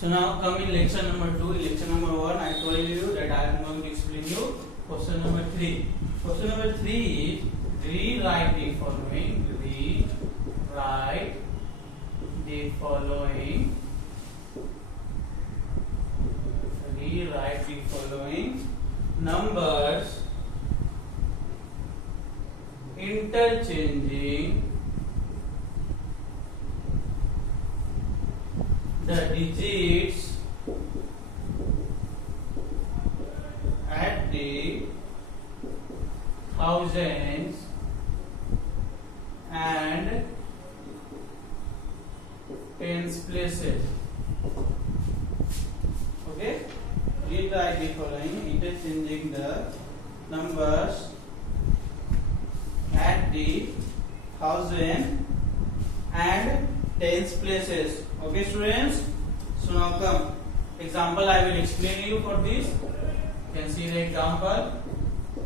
So now come in lecture number 2. In lecture number 1, I told you that I am going to explain you question number 3. Question number 3 is rewrite the following. Rewrite the following. Rewrite the following numbers interchanging the digits at the thousands and tens places. Okay, rewrite the following interchanging the numbers at the thousand and tens places. Okay, students. So now come. Example I will explain you for this. You can see the example.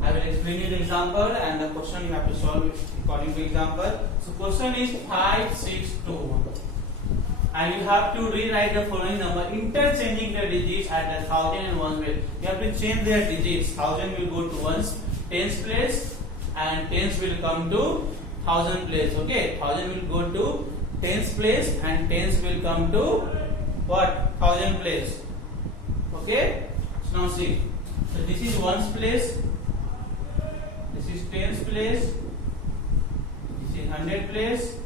I will explain you the example and the question you have to solve according to example. So question is 5, 6, 2, 1. And you have to rewrite the following number interchanging the digits at the thousand and ones place. You have to change their digits. Thousand will go to ones tens place and tens will come to thousand place. Okay, thousand will go to tens place and tens will come to what? Thousand place. Okay, so now see. So this is ones place. This is tens place. This is hundred place.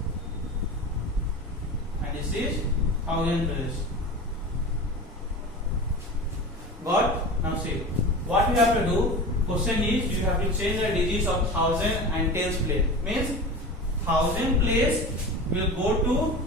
And this is thousand place. Got? Now see. What you have to do? Question is you have to change the digits of thousand and tens place. Means thousand place will go to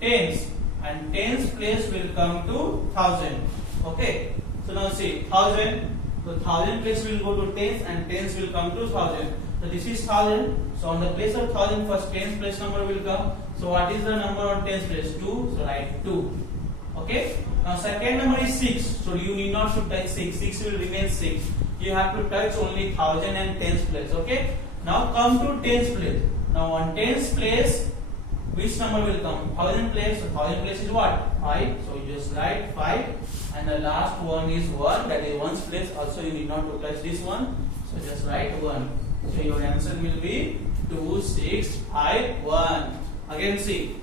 tens and tens place will come to thousand. Okay. So now see thousand. So thousand place will go to tens and tens will come to thousand. So this is thousand. So on the place of thousand first tens place number will come. So what is the number on tens place? 2. So write 2. Okay. Now second number is 6. So you need not to touch 6. 6 will remain 6. You have to touch only thousand and tens place. Okay. Now come to tens place. Now on tens place, which number will come? Thousand place. So thousand place is what? 5. So you just write 5. And the last one is 1. That is ones place. Also you need not to touch this one. So just write 1. So your answer will be 2, 6, 5, 1. Again see.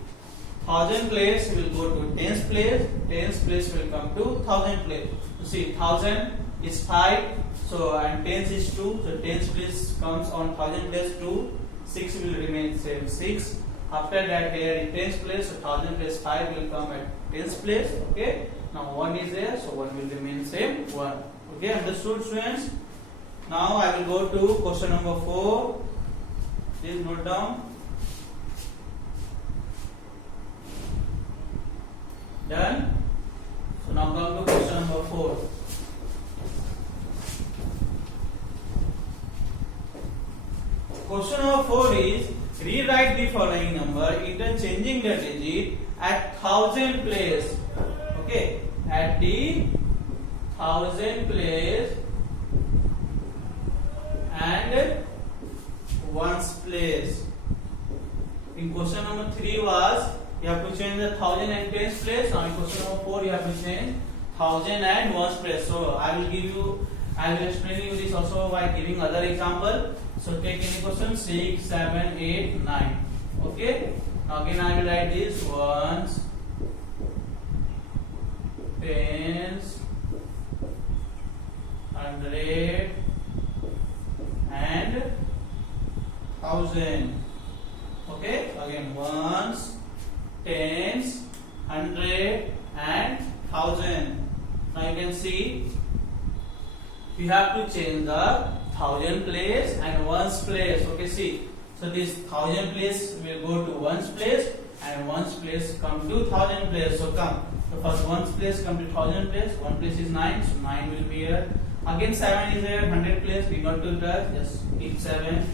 Thousand place will go to tens place. Tens place will come to thousand place. So see, thousand is 5. So and tens is 2. So tens place comes on thousand place 2. 6 will remain same 6. After that here in tens place, so thousand place 5 will come at tens place. Okay. Now 1 is there, so 1 will remain same 1. Okay, understood students? Now I will go to question number 4. Please note down. Done. So now come to question number 4. Question number 4 is rewrite the following number interchanging the digit at thousand place. Okay, at the thousand place and ones place. In question number 3 was you have to change the thousand and tens place. Now in question number 4 you have to change thousand and ones place. So I will explain you this also by giving other example. So take any question 6, 7, 8, 9. Okay. Now again I will write this ones, tens, hundred, and thousand. Okay. Again ones, tens, hundred, and thousand. Now you can see we have to change the thousand place and ones place. Okay, see. So this thousand place will go to ones place and ones place come to thousand place. So come. So first ones place come to thousand place. One place is 9, so 9 will be here. Again 7 is here. 100 place need not to touch. Just keep 7.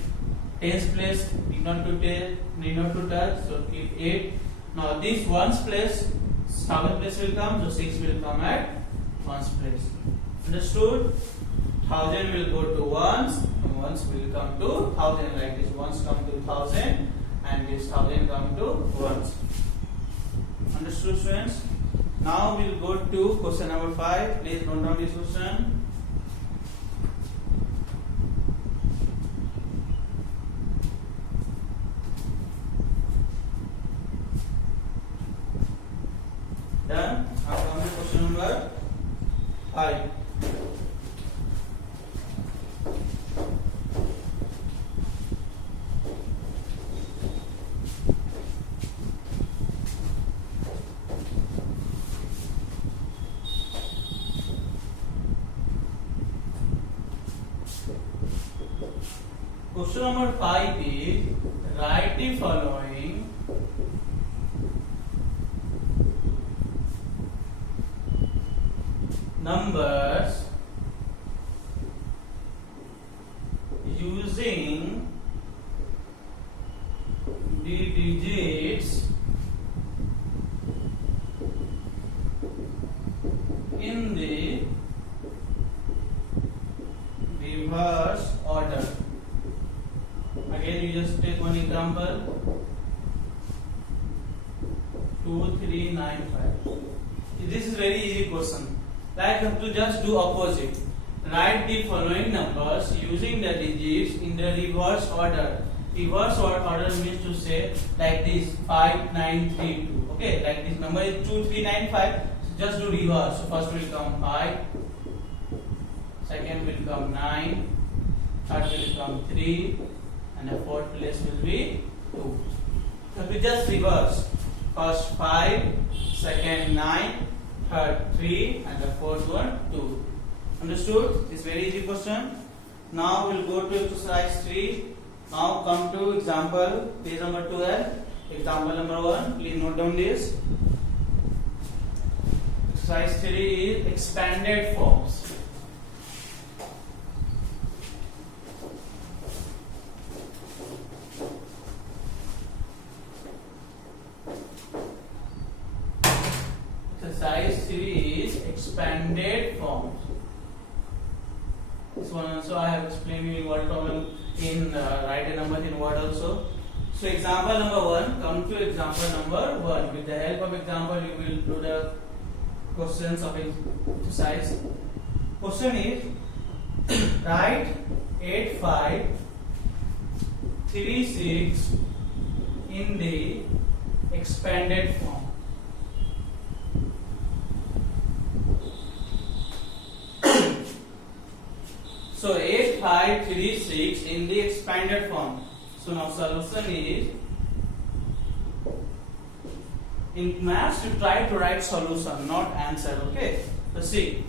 Tens place need not to touch. So keep 8. Now this ones place, thousand place will come. So 6 will come at ones place. Understood? Thousand will go to ones and ones will come to thousand. Like this, ones come to thousand and this thousand come to ones. Understood, students? Now we'll go to question number 5. Please note down this question. Done. Now come to question number 5. Question number 5 is write the following numbers using the digits in the reverse order. Again, you just take one example. 2395. This is very easy question. Like, you have to just do opposite. Write the following numbers using the digits in the reverse order. Reverse order means to say like this: 5932. Okay, like this number is 2395. So just do reverse. So first will come 5, second will come 9, third will come 3, and the fourth place will be 2. So we just reverse. First 5, second 9, third 3, and the fourth one 2. Understood? It's very easy question. Now we'll go to exercise 3. Now come to example, page number 12. Example number 1. Please note down this. Exercise 3 is expanded forms. Exercise 3 is expanded forms. This one also I have explained in word problem in write a number in word also. So example number 1, come to example number 1. With the help of example, you will do the questions of exercise. Question is write 8536 in the expanded form. So 8536 in the expanded form. So now solution is, in maths you try to write solution, not answer. Okay. So see,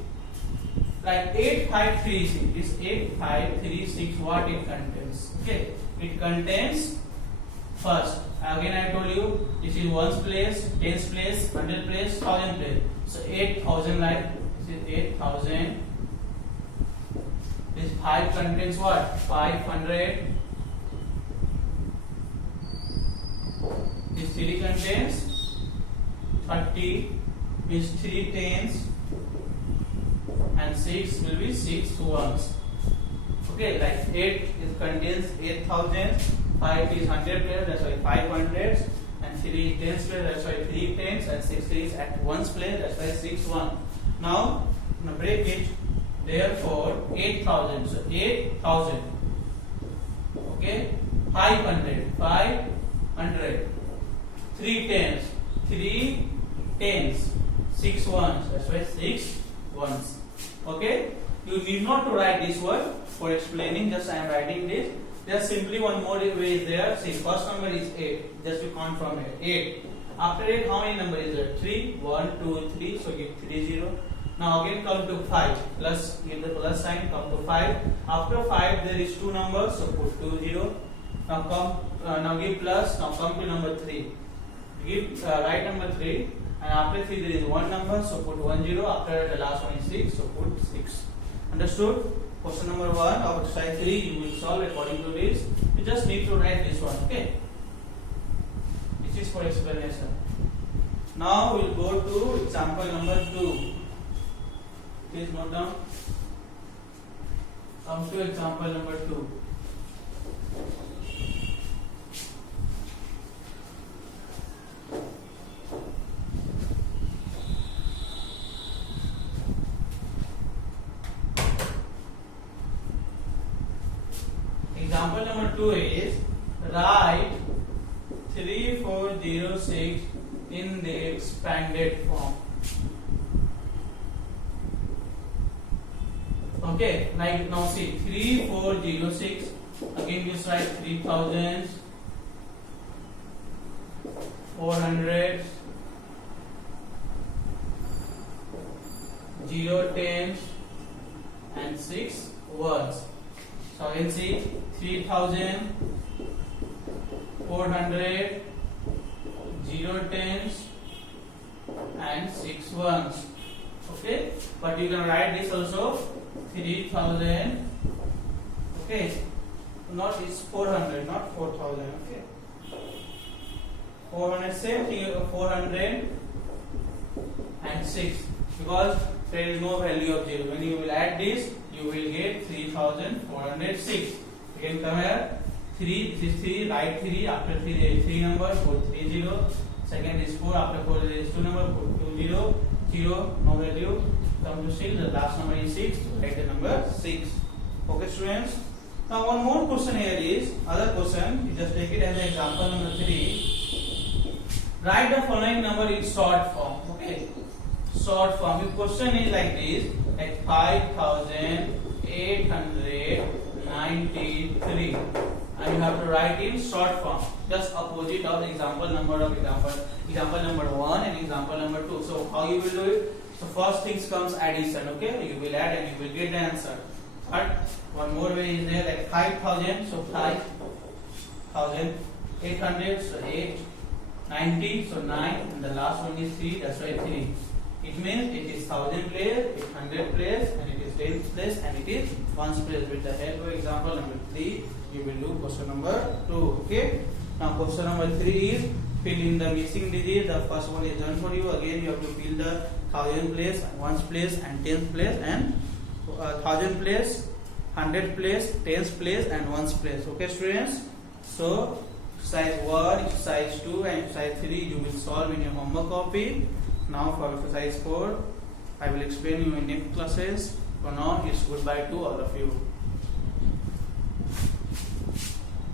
like 8536 is 8536. What it contains? Okay, it contains first. Again I told you this is ones place, tens place, hundred place, thousand place. So 8000, like this is 8000. This 5 contains what? 500. This 3 contains 30. This 3 tens, and 6 will be 6 ones. Okay, like 8 contains 8000. 5 is 100 place, that's why 500. And 3 tens place, that's why 3 tens. And 6 is at ones place, that's why 6 1. Now break it. Therefore 8000. So 8000. Okay, 500. 3 tens. 3 tens. 6 ones. That's why 6 ones. Okay. You need not to write this word for explaining. Just I am writing this. Just simply one more way is there. See, first number is 8. Just you count from here. 8. After 8, how many number is there? 3. 1, 2, 3. So give 3 0. Now again come to 5, plus, give the plus sign, come to 5. After 5 there is 2 numbers, so put 2 0. Now now give plus, now come to number 3. Give right number 3, and after 3 there is 1 number, so put 1 0. After the last one is 6, so put 6. Understood? Question number 1 of exercise 3 you will solve according to this. You just need to write this one, okay? This is for explanation. Now we will go to example number 2. Please note down. Come to example number 2. example number 2 is write 3406 in the expanded form. Okay, like now see 3406, again we write 3000, 400, 0 tens and 6 ones. So again see 3000, 400, 0 tens and 6 ones. Okay, but you can write this also 3000. Okay, not it's 400, not 4000. Okay, 400, say 400 and 6, because there is no value of 0. When you will add this, you will get 3406. Again come here, 3, this is 3, write 3, after 3 there is 3 number, 430. Second is 4, after 4 there is 2 number, 420, 0, no value. Come to 6, the last number is 6, so write the number 6. Okay students. Now one more question here is, other question, you just take it as an example number 3. Write the following number in short form. Okay, short form. The question is like this, like 5893, and you have to write in short form, just opposite of the example number of example number 1 and example number 2. So how you will do it? So first things comes addition. Okay, you will add and you will get the answer. But one more way is there, like 5000, so 5000, 800, so 8, 90, so 9, and the last one is 3, that's why 3. It means it is 1000 place, it is 100 place, and it is 10 place, and it is 1 place. With the help of example number 3, you will do question number 2. Okay. Now question number 3 is fill in the missing digits. The first one is done for you. Again, you have to fill the 1000 place, 1's place, and 10th place, and 1000 place, 100 place, 10th place, and 1's place. Okay, students. So exercise 1, exercise 2, and exercise 3 you will solve in your homework copy. Now for exercise 4, I will explain you in next classes. For now, it's goodbye to all of you.